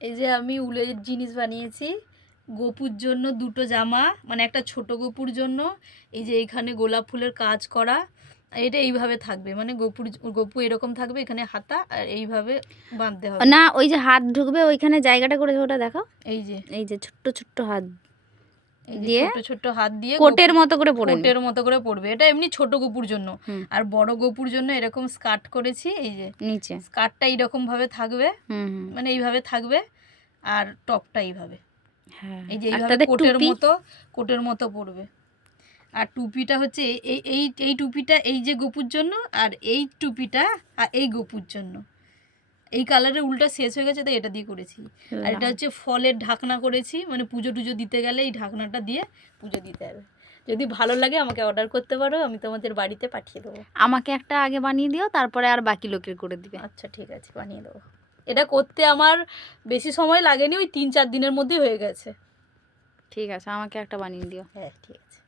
এই যে আমি উলের জিনিস বানিয়েছি গোপুর জন্য, দুটো জামা, মানে একটা ছোট গোপুর জন্য। এই যে এইখানে গোলাপ ফুলের কাজ করা, আর এটা এইভাবে থাকবে, মানে গপু এরকম থাকবে, এখানে হাতা, আর এইভাবে বাঁধতে হবে। না ওই যে হাত ঢুকবে ওইখানে জায়গাটা করে ওটা দেখো, এই যে ছোট্ট ছোট্ট হাত এই যে দিয়ে ছোট ছোট হাত দিয়ে কোটের মতো করে পরে কোটের মতো করে পড়বে। এটা এমনি ছোট গোপুর জন্য। আর বড় গোপুর জন্য এরকম স্কার্ট করেছি। এই যে নিচে স্কার্টটা এইরকম ভাবে থাকবে, মানে এইভাবে থাকবে, আর টপটা এইভাবে, এই যে এইভাবে কোটের মতো পড়বে। আর টুপিটা হচ্ছে এই এই এই টুপিটা এই যে গোপুর জন্য, আর এই টুপিটা আর এই গোপুর জন্য। এই কালারের উলটা শেষ হয়ে গেছে, তাই এটা দিয়ে করেছি। আর এটা হচ্ছে ফলের ঢাকনা করেছি, মানে পুজো টুজো দিতে গেলে এই ঢাকনাটা দিয়ে পুজো দিতে হবে। যদি ভালো লাগে আমাকে অর্ডার করতে পারো, আমি তোমাদের বাড়িতে পাঠিয়ে দেবো। আমাকে একটা আগে বানিয়ে দিও, তারপরে আর বাকি লোকের করে দিবে। আচ্ছা ঠিক আছে, বানিয়ে দেবো। এটা করতে আমার বেশি সময় লাগেনি, ওই 3-4 দিনের মধ্যেই হয়ে গেছে। ঠিক আছে, আমাকে একটা বানিয়ে দিও। হ্যাঁ ঠিক আছে।